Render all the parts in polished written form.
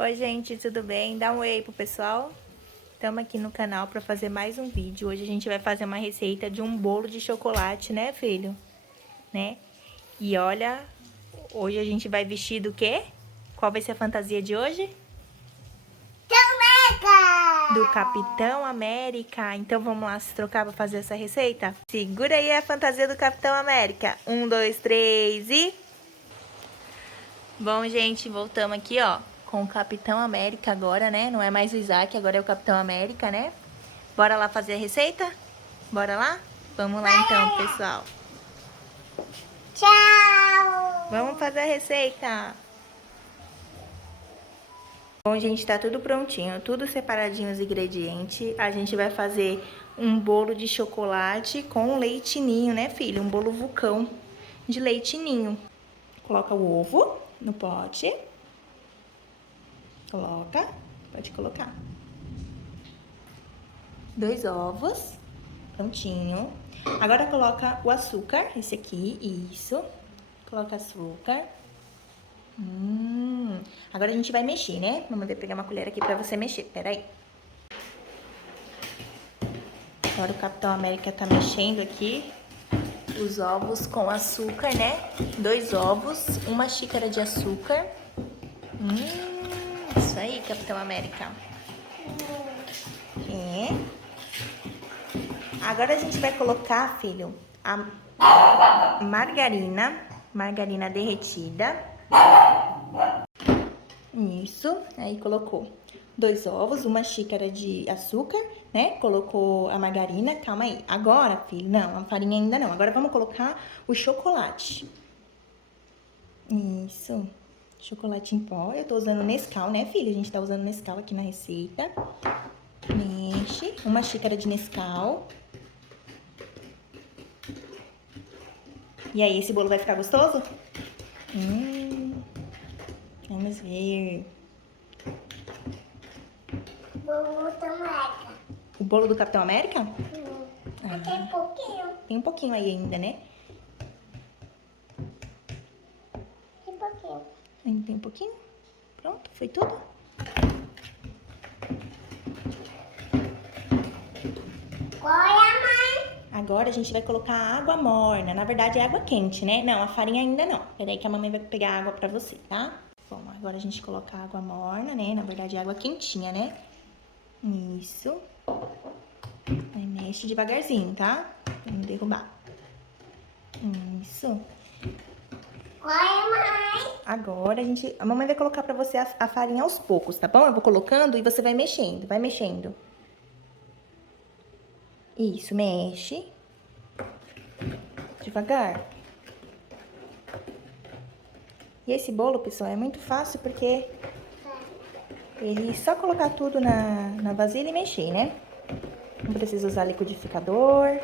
Oi, gente, tudo bem? Dá um oi aí pro pessoal. Estamos aqui no canal para fazer mais um vídeo. Hoje a gente vai fazer uma receita de um bolo de chocolate, né, filho? Né? E olha, hoje a gente vai vestir do quê? Qual vai ser a fantasia de hoje? Do Capitão América. Então vamos lá se trocar para fazer essa receita? Segura aí a fantasia do Capitão América. 1, 2, 3 e... Bom, gente, voltamos aqui, ó, com o Capitão América agora, né? Não é mais o Isaac, agora é o Capitão América, né? Bora lá fazer a receita? Bora lá? Vamos lá então, pessoal. Tchau! Vamos fazer a receita. Bom, gente, tá tudo prontinho, tudo separadinho os ingredientes. A gente vai fazer um bolo de chocolate com leite ninho, né, filho? Um bolo vulcão de leite ninho. Coloca o ovo no pote. Coloca, pode colocar. 2 ovos, prontinho. Agora coloca o açúcar, esse aqui, isso. Coloca açúcar. Agora a gente vai mexer, né? Vamos pegar uma colher aqui pra você mexer, peraí. Agora o Capitão América tá mexendo aqui os ovos com açúcar, né? 2 ovos, 1 xícara de açúcar. Isso aí, Capitão América. É. Agora a gente vai colocar, filho, a margarina derretida. Isso, aí colocou 2 ovos, 1 xícara de açúcar, né? Colocou a margarina, calma aí. Agora, filho, não, a farinha ainda não. Agora vamos colocar o chocolate. Isso, chocolate em pó. Eu tô usando Nescau, né, filho? A gente tá usando Nescau aqui na receita. Mexe, 1 xícara de Nescau. E aí, esse bolo vai ficar gostoso? Vamos ver. Bolo América. O bolo do Capitão América? Tem pouquinho. Tem um pouquinho aí ainda, né? Tem pouquinho. Ainda tem um pouquinho? Pronto, foi tudo? Olha, mãe. Agora a gente vai colocar água morna. Na verdade é água quente, né? Não, a farinha ainda não. Peraí que a mamãe vai pegar água pra você, tá? Bom, agora a gente coloca a água morna, né? Na verdade é água quentinha, né? Isso. Aí mexe devagarzinho, tá? Pra não derrubar. Isso. Olha, mãe. Agora a mamãe vai colocar pra você a farinha aos poucos, tá bom? Eu vou colocando e você vai mexendo, vai mexendo. Isso, mexe. Devagar. E esse bolo, pessoal, é muito fácil porque ele só colocar tudo na vasilha e mexer, né? Não precisa usar liquidificador.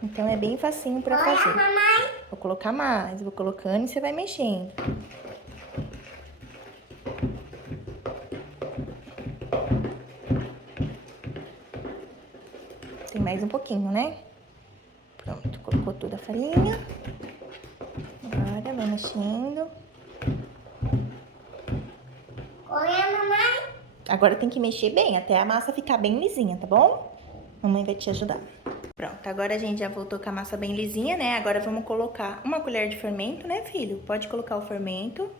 Então é bem facinho pra Olha, fazer. mamãe. Vou colocar mais, vou colocando e você vai mexendo. Tem mais um pouquinho, né? Pronto, colocou toda a farinha. Agora vai mexendo. Olha, mamãe. Agora tem que mexer bem, até a massa ficar bem lisinha, tá bom? Mamãe vai te ajudar. Pronto, agora a gente já voltou com a massa bem lisinha, né? Agora vamos colocar 1 colher de fermento, né, filho? Pode colocar o fermento.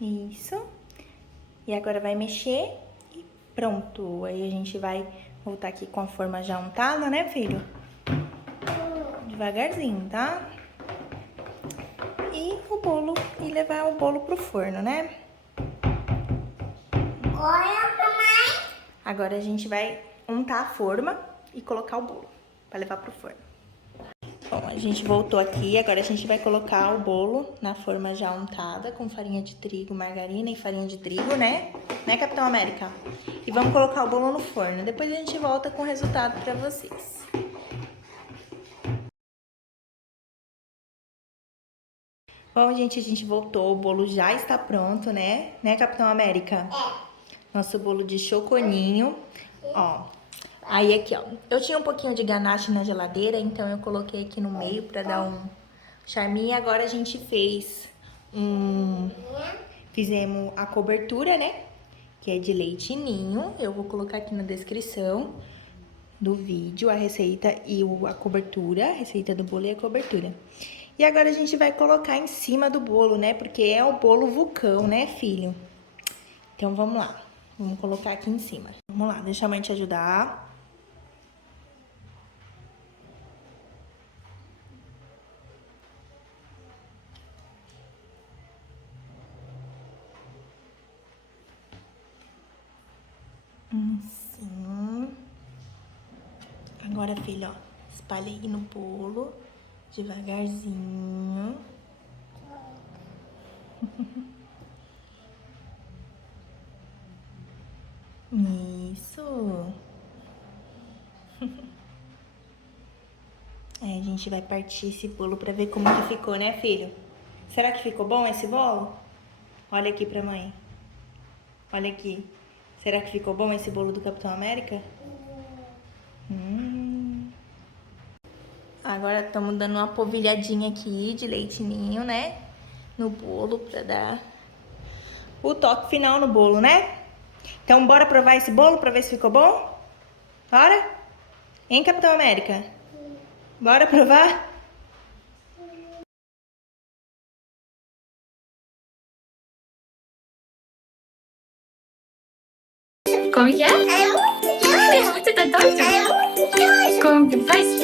Isso. E agora vai mexer e pronto. Aí a gente vai voltar aqui com a forma já untada, né, filho? Devagarzinho, tá? E o bolo, e levar o bolo pro forno, né? Olha, mamãe. Agora a gente vai untar a forma e colocar o bolo para levar pro forno. Bom, a gente voltou aqui, agora a gente vai colocar o bolo na forma já untada com farinha de trigo, margarina e farinha de trigo, né? Né, Capitão América? E vamos colocar o bolo no forno. Depois a gente volta com o resultado para vocês. Bom, gente, a gente voltou, o bolo já está pronto, né? Né, Capitão América? Nosso bolo de choconinho, ó. Aí aqui, ó, eu tinha um pouquinho de ganache na geladeira, então eu coloquei aqui no meio pra dar um charminho. Agora a gente fez Fizemos a cobertura, né? Que é de leite ninho. Eu vou colocar aqui na descrição do vídeo a receita e a cobertura, a receita do bolo e a cobertura. E agora a gente vai colocar em cima do bolo, né? Porque é o bolo vulcão, né, filho? Então vamos lá. Vamos colocar aqui em cima. Vamos lá, deixa a mãe te ajudar. Assim. Agora, filho, ó, espalha aí no bolo, devagarzinho. Isso. Aí a gente vai partir esse bolo pra ver como que ficou, né, filho? Será que ficou bom esse bolo? Olha aqui pra mãe. Olha aqui. Será que ficou bom esse bolo do Capitão América? Agora estamos dando uma polvilhadinha aqui de leite ninho, né? No bolo pra dar o toque final no bolo, né? Então bora provar esse bolo pra ver se ficou bom? Bora? Hein, Capitão América? Bora provar? Como que é? É muito doido. Você tá doido? É muito doido. Como que faz?